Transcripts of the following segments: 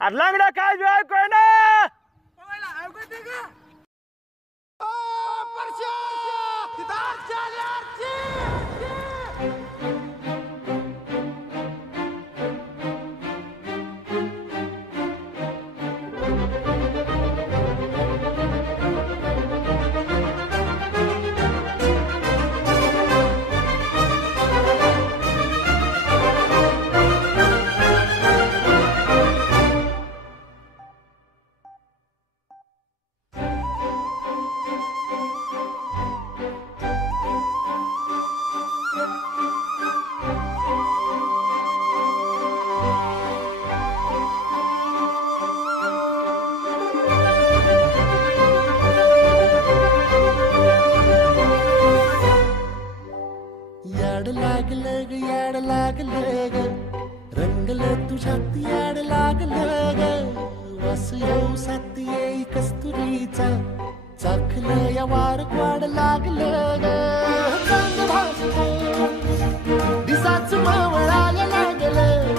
अरे लंगडा काय बी ऐकू ना याड लागलं ग रंगलं तुझ्यात याड लागलं ग वास येऊ साथ येई कस्तुरीचा चाखलं या वार वाड लागलं ग चांग भासलं दिसाच मावळायला लागलं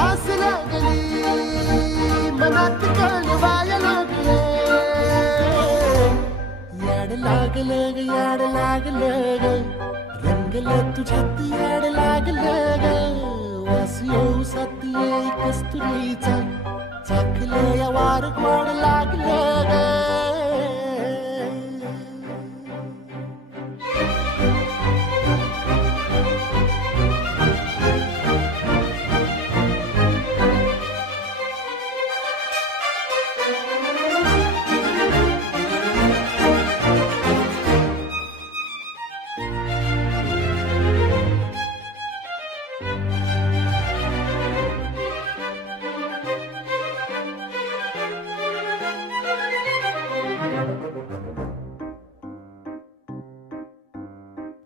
आस लागली मनात कळवायला लागलं याड लागलं ग याड लागलं ग रंगलं तुझ्यात याड लागलं ग वास येऊ साथ येई कस्तुरीचा चाखलं या वार गोड लागलं ग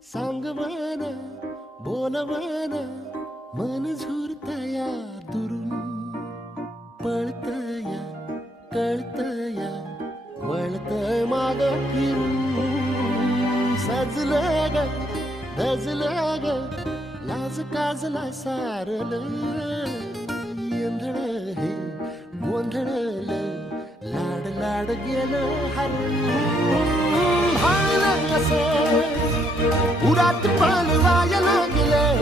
सांगवान बोलवान मन झुरतया दुरून पळतया कळतया वळतय माग फिरून सजलं ग दजलं ग लाज काजला सारलं येंधळ हे गोंधळल लाड लाड गेलं हरून भाळलं असं उरात पालवायला लागलं